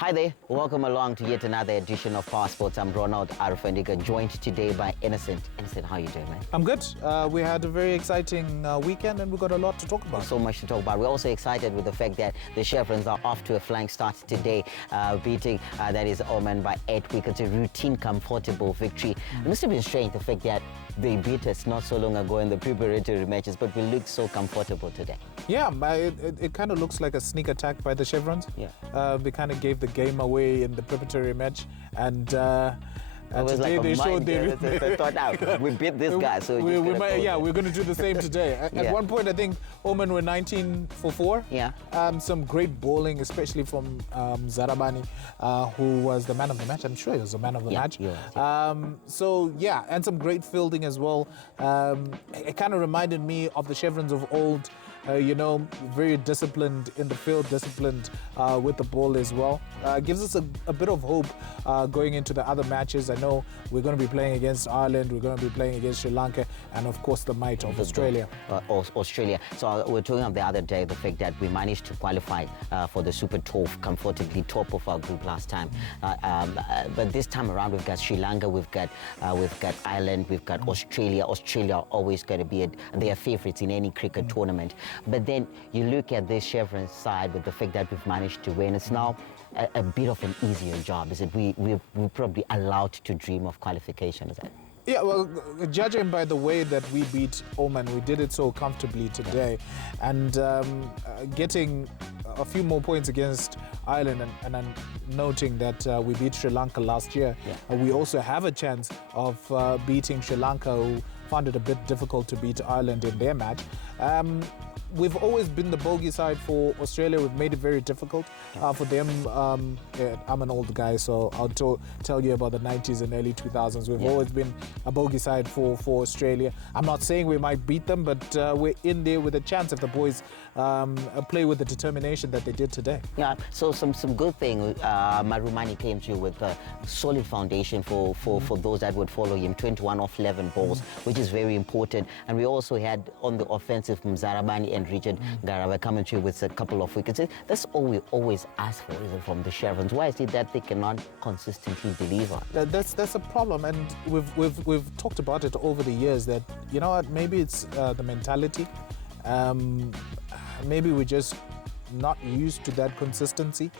Hi there, welcome along to yet another edition of Passports. I'm Ronald Arufendika, joined today by Innocent. Innocent, how are you doing, man? I'm good. We had a very exciting weekend and we've got a lot to talk about. So much to talk about. We're also excited with the fact that the Chevrons are off to a flying start today, beating that is Oman by 8 wickets. A routine, comfortable victory. It must have been strange, the fact that they beat us not so long ago in the preparatory matches, but we look so comfortable today. Yeah, it kind of looks like a sneak attack by the Chevrons. Yeah. They kind of gave the game away in the preparatory match, and today like they showed they thought out. We beat this guy, so we're going to do the same today. At one point, I think Oman were 19 for 4. Yeah. Some great bowling, especially from Zarabani, who was the man of the match. I'm sure he was the man of the match. Yeah. And some great fielding as well. It kind of reminded me of the Chevrons of old. Very disciplined in the field, disciplined with the ball as well. Gives us a bit of hope going into the other matches. I know we're going to be playing against Ireland, we're going to be playing against Sri Lanka, and of course the might of Australia. Australia. So we're talking of the other day, the fact that we managed to qualify for the Super 12 comfortably, top of our group last time. But this time around, we've got Sri Lanka, we've got Ireland, we've got Australia. Australia are always going to be their favourites in any cricket tournament. But then you look at this Chevron side with the fact that we've managed to win. It's now a bit of an easier job, is it? We're probably allowed to dream of qualification, is it? Yeah, well, judging by the way that we beat Oman, we did it so comfortably today. And getting a few more points against Ireland and noting that we beat Sri Lanka last year, we also have a chance of beating Sri Lanka, who found it a bit difficult to beat Ireland in their match. We've always been the bogey side for Australia. We've made it very difficult for them. I'm an old guy, so I'll tell you about the 90s and early 2000s. We've always been a bogey side for Australia. I'm not saying we might beat them, but we're in there with a chance if the boys play with the determination that they did today. Yeah, so some good thing. Marumani came to you with a solid foundation for those that would follow him. 21 off 11 balls, which is very important. And we also had on the offensive Zarabani and Richard Garava coming to you with a couple of wickets. That's all we always ask for, is it, from the Chevrons? Why is it that they cannot consistently deliver? That's a problem, and we've talked about it over the years. That, you know what, maybe it's the mentality. Maybe we're just not used to that consistency.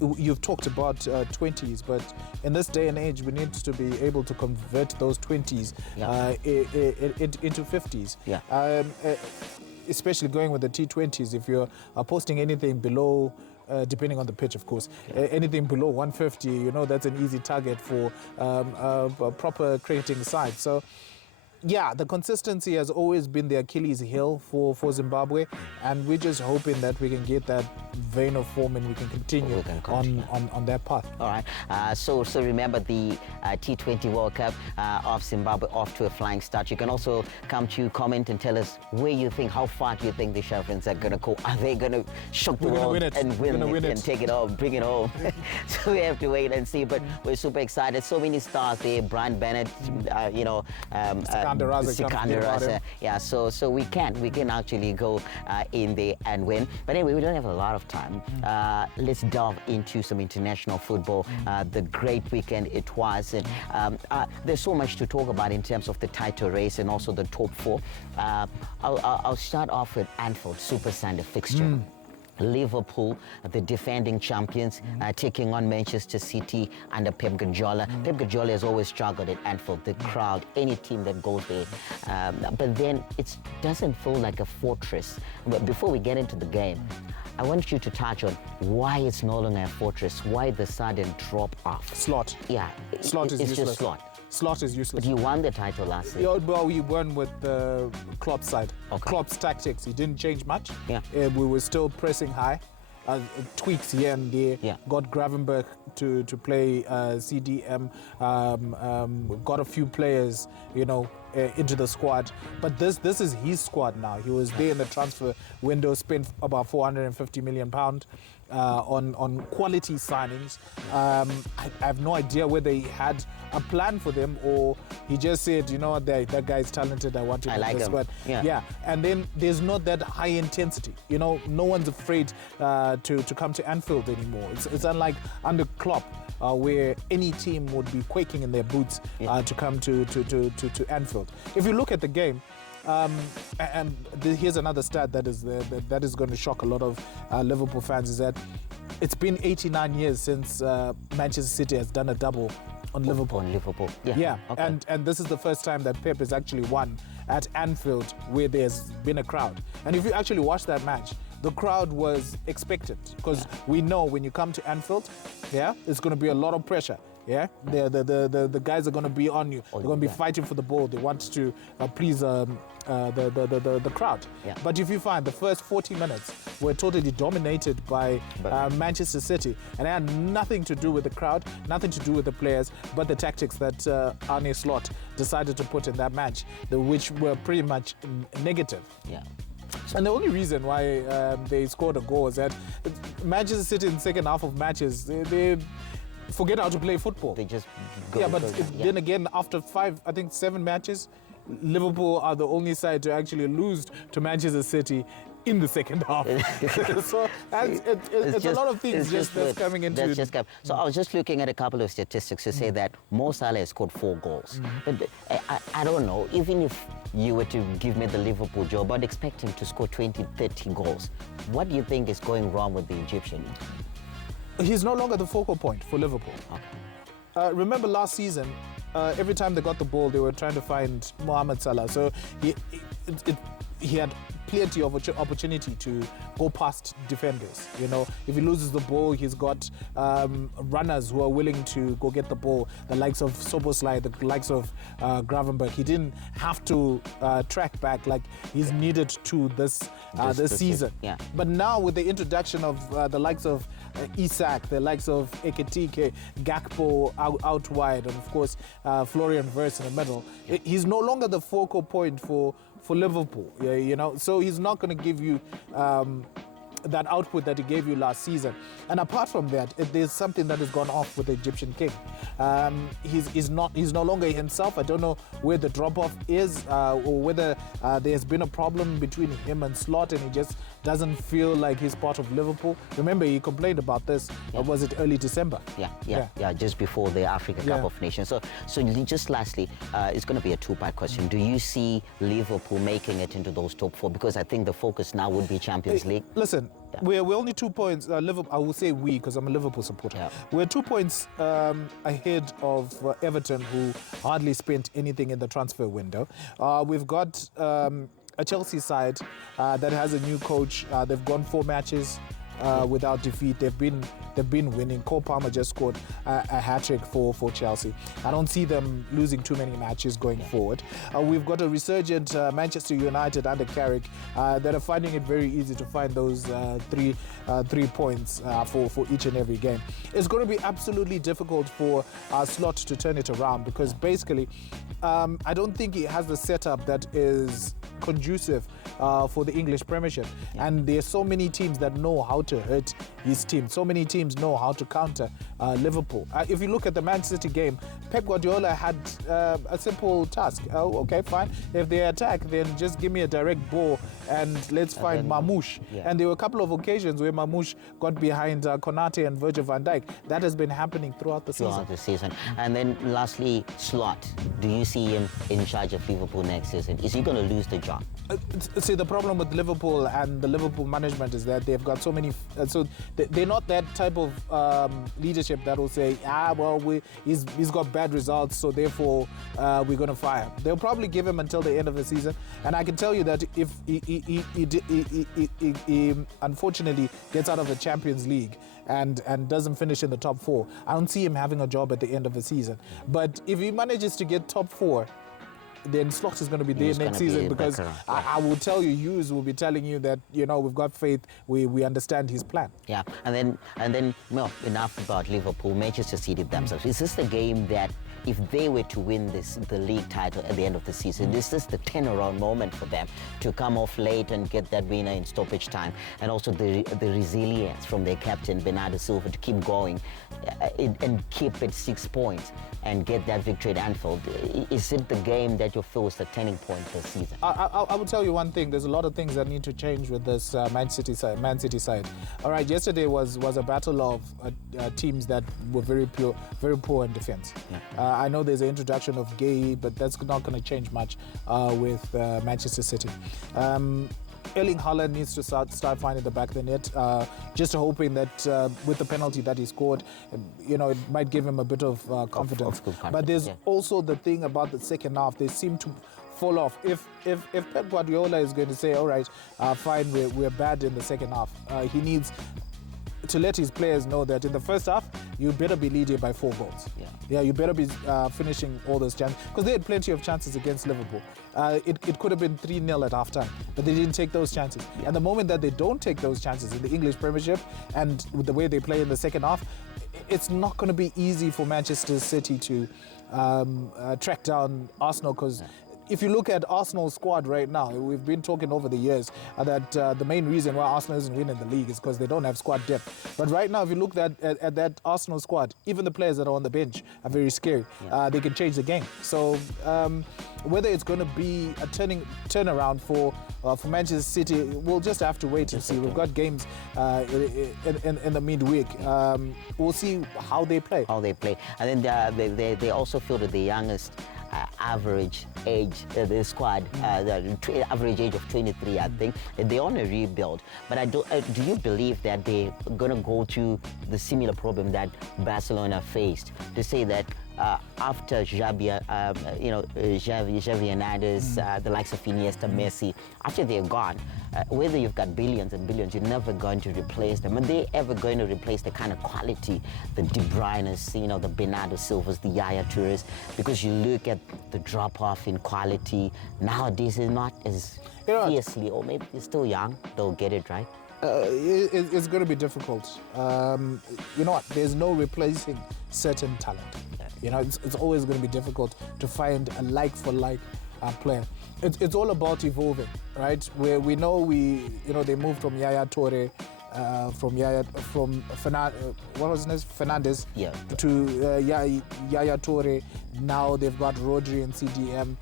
You've talked about 20s, but in this day and age, we need to be able to convert those 20s into 50s. Yeah. Especially going with the T20s, if you're posting anything below, depending on the pitch, of course, anything below 150, that's an easy target for a proper cricketing side. So, yeah, the consistency has always been the Achilles heel for Zimbabwe, and we're just hoping that we can get that vein of form and we can continue, on that path. All right. So remember the T20 World Cup of Zimbabwe off to a flying start. You can also come to comment and tell us where you think, how far do you think the Chevrons are going to go? Are they going to shock the world and win it and take it home, bring it home? So we have to wait and see. But we're super excited. So many stars there. Brian Bennett, Sikandar Raza. Yeah, so we can actually go in there and win. But anyway, we don't have a lot of time. Let's delve into some international football. The great weekend it was. And there's so much to talk about in terms of the title race and also the top 4. I'll start off with Anfield Super Sunday fixture. Liverpool, the defending champions, taking on Manchester City under Pep Guardiola. Pep Guardiola has always struggled at Anfield, the crowd, any team that goes there. But then it doesn't feel like a fortress. But before we get into the game, I want you to touch on why it's no longer a fortress, why the sudden drop off. Slot. Yeah, Slot is useless. Just slot. Slot is useless. But he won the title last season. Yeah, well, he won with the Klopp's side. Okay. Klopp's tactics. He didn't change much. Yeah. We were still pressing high. Tweaks here and there. Yeah. Got Gravenberg to play CDM. Got a few players, into the squad. But this is his squad now. He was there in the transfer window, spent about £450 million on quality signings. I have no idea whether he had a plan for them or he just said, you know what, that guy is talented, I want to like him. But yeah, and then there's not that high intensity. You know, no one's afraid to come to Anfield anymore. It's unlike under Klopp, where any team would be quaking in their boots to come to Anfield. If you look at the game, here's another stat that is going to shock a lot of Liverpool fans, is that it's been 89 years since Manchester City has done a double on Liverpool. Yeah. Okay. And this is the first time that Pep has actually won at Anfield where there's been a crowd. And if you actually watch that match, the crowd was expectant, because we know when you come to Anfield, it's going to be a lot of pressure. Yeah, the guys are going to be on you. They're going to be fighting for the ball. They want to please the crowd. Yeah. But if you find the first 40 minutes were totally dominated by Manchester City, and it had nothing to do with the crowd, nothing to do with the players, but the tactics that Arne Slot decided to put in that match, which were pretty much negative. Yeah. And the only reason why they scored a goal is that Manchester City in the second half of matches, they forget how to play football. They just go. Yeah, but then again, after 7 matches, Liverpool are the only side to actually lose to Manchester City in the second half. So it's a lot of things that's coming into it. So I was just looking at a couple of statistics to say that Mo Salah has scored 4 goals. But I don't know, even if you were to give me the Liverpool job, I'd expect him to score 20, 30 goals. What do you think is going wrong with the Egyptian? He's no longer the focal point for Liverpool. Okay. Remember last season, every time they got the ball, they were trying to find Mohamed Salah. So he had plenty of opportunity to go past defenders. You know, if he loses the ball, he's got runners who are willing to go get the ball, the likes of Soboslai, the likes of Gravenberch. He didn't have to track back like he's needed to this season. Yeah. But now with the introduction of the likes of Isak, the likes of Ekitike, Gakpo out wide, and of course Florian Wirtz in the middle, he's no longer the focal point for Liverpool. You know, so he's not going to give you that output that he gave you last season. And apart from that, there's something that has gone off with the Egyptian king. He's no longer himself. I don't know where the drop-off is, or whether there's been a problem between him and Slot, and he just doesn't feel like he's part of Liverpool. Remember, he complained about this. Was it early December? Yeah, just before the Africa Cup of Nations. So just lastly, it's going to be a 2-part question. Do you see Liverpool making it into those top 4? Because I think the focus now would be Champions League. Listen, we're only 2 points. Liverpool, I will say we, because I'm a Liverpool supporter. Yeah. We're 2 points ahead of Everton, who hardly spent anything in the transfer window. We've got a Chelsea side that has a new coach. They've gone 4 matches without defeat. They've been winning. Cole Palmer just scored a hat-trick for Chelsea. I don't see them losing too many matches going forward. We've got a resurgent Manchester United under Carrick that are finding it very easy to find those 3 points for each and every game. It's going to be absolutely difficult for Slot to turn it around, because basically I don't think he has the setup that is conducive for the English Premiership. And there's so many teams that know how to hurt his team. So many teams know how to counter Liverpool. If you look at the Man City game, Pep Guardiola had a simple task. Oh, okay, fine. If they attack, then just give me a direct ball and let's find Mamouche. And there were a couple of occasions where Mamouche got behind Konate and Virgil van Dijk. That has been happening throughout the season. And then lastly, Slot. Do you see him in charge of Liverpool next season? Is he going to lose the job? See, the problem with Liverpool and the Liverpool management is that they've got so many... so they're not that type of leadership that will say, he's got bad results, so therefore we're going to fire him. They'll probably give him until the end of the season. And I can tell you that if he unfortunately gets out of the Champions League and doesn't finish in the top 4, I don't see him having a job at the end of the season. But if he manages to get top 4, then Slot is going to be there next season, because I will tell you, Hughes will be telling you that, we've got faith, we understand his plan. Yeah, and then well, enough about Liverpool. Manchester City themselves. Is this the game that if they were to win the league title at the end of the season, this is the turnaround moment for them to come off late and get that winner in stoppage time, and also the resilience from their captain Bernardo Silva to keep going and keep it 6 points and get that victory at Anfield. Is it the game that you feel was the turning point this season? I will tell you one thing. There's a lot of things that need to change with this Man City side. All right, yesterday was a battle of teams that were very poor in defense. Yeah. I know there's an introduction of Gay, but that's not going to change much with Manchester City. Erling Haaland needs to start finding the back of the net. Just hoping that with the penalty that he scored, it might give him a bit of confidence. But there's also the thing about the second half. They seem to fall off. If Pep Guardiola is going to say, all right, fine, we're bad in the second half, he needs to let his players know that in the first half, you better be leading by 4 goals. Yeah, you better be finishing all those chances. Because they had plenty of chances against Liverpool. It could have been 3-0 at halftime, but they didn't take those chances. Yeah. And the moment that they don't take those chances in the English Premiership and with the way they play in the second half, it's not going to be easy for Manchester City to track down Arsenal, because if you look at Arsenal's squad right now, we've been talking over the years that the main reason why Arsenal isn't winning the league is because they don't have squad depth. But right now, if you look at that Arsenal squad, even the players that are on the bench are very scary. They can change the game. So whether it's going to be a turnaround for Manchester City, we'll just have to wait and see. We've got games in the midweek. We'll see how they play. And then they also feel that the youngest average age, the squad, the average age of 23, I think. They're on a rebuild. But do you believe that they're going to go to the similar problem that Barcelona faced? To say that after Xavi Hernandez, the likes of Iniesta, Messi, after they're gone, whether you've got billions and billions, you're never going to replace them. Are they ever going to replace the kind of quality, the De Bruyne's, the Bernardo Silvas, the Yaya Toures? Because you look at the drop-off in quality nowadays is not as fiercely, or maybe they're still young, they'll get it right. It's going to be difficult. You know what? There's no replacing certain talent. It's always going to be difficult to find a like-for-like player. It's all about evolving, right? Where we know they moved from Yaya Toure, Fernandez to Yaya Toure. Now they've got Rodri and CDM.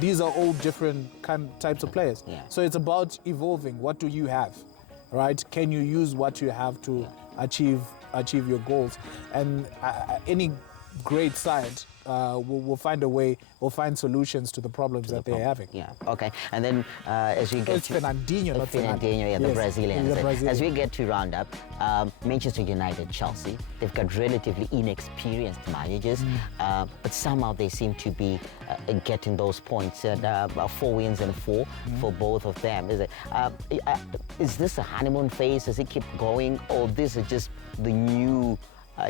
These are all different types of players. So it's about evolving. What do you have, right? Can you use what you have to achieve your goals? And any great side will find a way, will find solutions to the problems that they're having. Okay. And then as we get to Fernandinho, the Brazilian. As we get to round up, Manchester United, Chelsea, they've got relatively inexperienced managers, but somehow they seem to be getting those points. 4 wins and 4 for both of them. Is this a honeymoon phase? Does it keep going, or this is just the new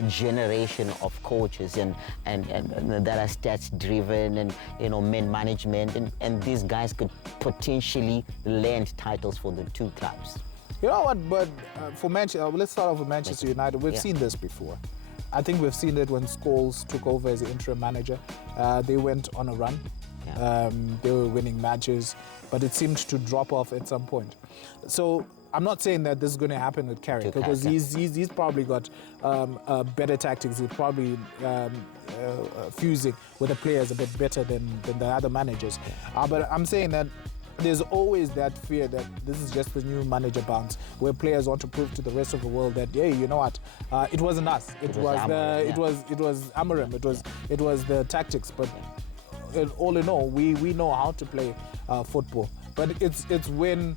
generation of coaches and that are stats driven and men management, and these guys could potentially land titles for the two clubs? You know what? But for Manchester, let's start off with Manchester United. We've seen this before. I think we've seen it when Scholes took over as the interim manager. They went on a run. They were winning matches, but it seemed to drop off at some point. So I'm not saying that this is going to happen with Carrick, because he's probably got better tactics. He's probably fusing with the players a bit better than the other managers. But I'm saying that there's always that fear that this is just the new manager bounce, where players want to prove to the rest of the world that, hey, you know what, it wasn't us. It was Amorim. It was the tactics. But all in all, we know how to play football. But it's when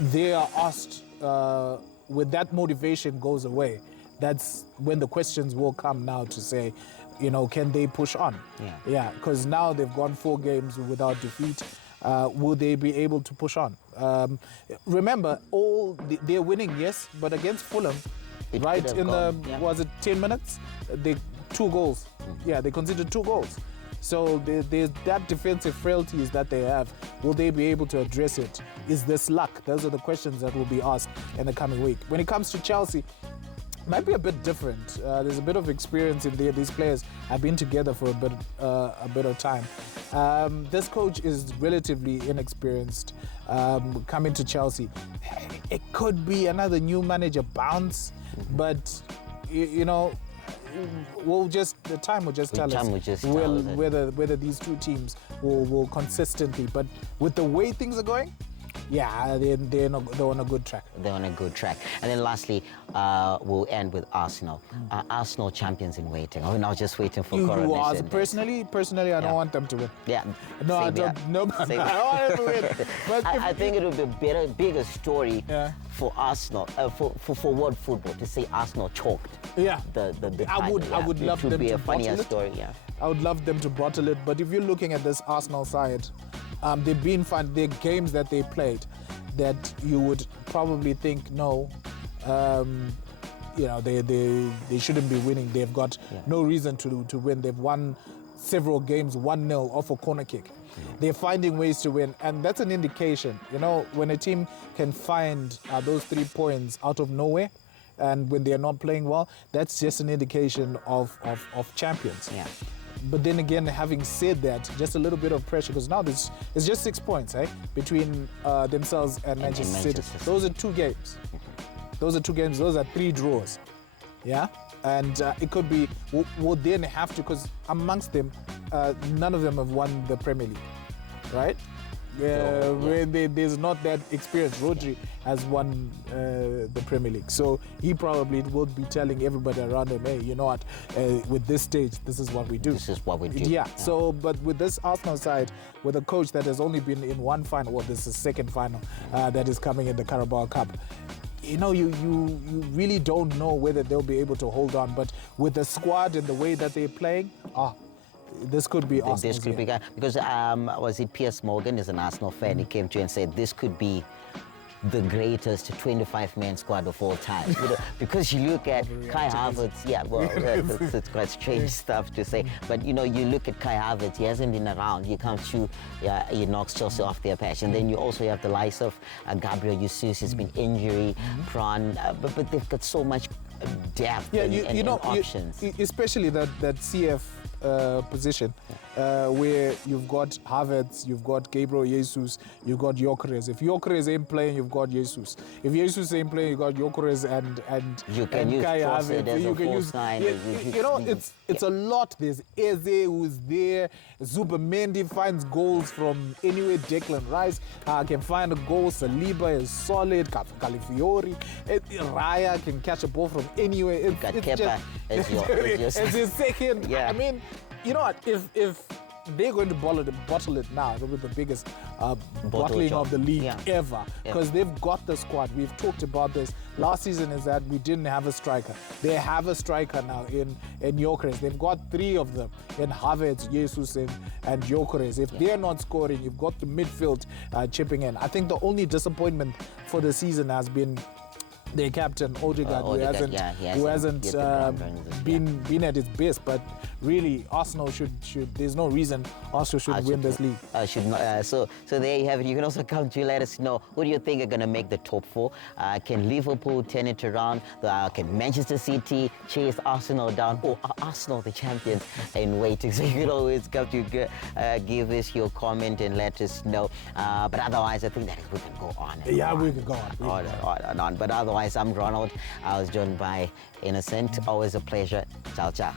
they are asked, when that motivation goes away, that's when the questions will come now to say, can they push on? Because now they've gone 4 games without defeat. Will they be able to push on? Remember, they're winning, yes, but against Fulham, was it 10 minutes? 2 goals. They conceded 2 goals. So there's that defensive frailties that they have. Will they be able to address it? Is this luck? Those are the questions that will be asked in the coming week. When it comes to Chelsea, might be a bit different. There's a bit of experience in there. These players have been together for a bit of time. This coach is relatively inexperienced. Coming to Chelsea, it could be another new manager bounce, but you know, the time will just tell us whether these two teams will consistently. But with the way things are going, yeah, they're on a good track. They're on a good track. And then lastly, we'll end with Arsenal. Arsenal champions in waiting. We're now just waiting for coronation. Personally, I don't want them to win. Yeah. No, I don't. No, I don't want them to win. But I think it would be a bigger story for Arsenal, for world football, to say Arsenal choked. Yeah. I would love them to bottle it. It would be a funnier story, yeah. I would love them to bottle it. But if you're looking at this Arsenal side, they've been fun. They're games that they played that you would probably think, no, you know, they shouldn't be winning. They've got no reason to win. They've won several games 1-0 off a corner kick. They're finding ways to win, and that's an indication. You know, when a team can find those 3 points out of nowhere, and when they're not playing well, that's just an indication of champions. Yeah. But then again, having said that, just a little bit of pressure, because now it's just 6 points, between themselves and Manchester City. Those are 2 games. Those are 2 games. Those are 3 draws. Yeah, and it could be. We'll then have to, because amongst them, none of them have won the Premier League, right? There's not that experience. Rodri has won the Premier League, so he probably will be telling everybody around him, hey, you know what, with this stage, this is what we do. This is what we do. Yeah. So, but with this Arsenal side, with a coach that has only been in 1 final, well, this is the 2nd final that is coming in the Carabao Cup. You know, you really don't know whether they'll be able to hold on. But with the squad and the way that they're playing, this could be Arsenal. This could be, because was it Piers Morgan is an Arsenal fan? He came to you and said this could be the greatest 25-man squad of all time. You know, because you look at Kai Havertz, it's quite strange stuff to say, but you know, you look at Kai Havertz, he hasn't been around. He comes through, he knocks Chelsea off their patch, and then you also have the likes of Gabriel Jesus, has been injury prone, but they've got so much depth and options. Especially that CF position where you've got Havertz, you've got Gabriel Jesus, you've got Gyökeres. If Gyökeres ain't playing, you've got Jesus. If Jesus ain't playing, you've got Gyökeres and you can use Kai Havertz. You can use you know, it's a lot. There's Eze who's there. Zubamendi finds goals from anywhere. Declan Rice can find a goal. Saliba is solid. Calafiori, Raya can catch a ball from anywhere. You got Kepa as your second. Yeah. I mean, you know what? If they're going to bottle it now, it'll be the biggest bottling of the league ever, because they've got the squad. We've talked about this last season, is that we didn't have a striker. They have a striker now in Gyökeres. They've got 3 of them in Havertz, Jesus, and Gyökeres. If they're not scoring, you've got the midfield chipping in. I think the only disappointment for the season has been their captain Odegaard, who hasn't been at his best. But really, Arsenal should. There's no reason Arsenal should win this league. Should not. So there you have it. You can also come to let us know who do you think are going to make the top 4. Can Liverpool turn it around? Can Manchester City chase Arsenal down? Or are Arsenal the champions in waiting? So you can always come to give us your comment and let us know. But otherwise, I think that we can go on. We can go on. But otherwise, I'm Ronald. I was joined by Innocent. Always a pleasure. Ciao, ciao.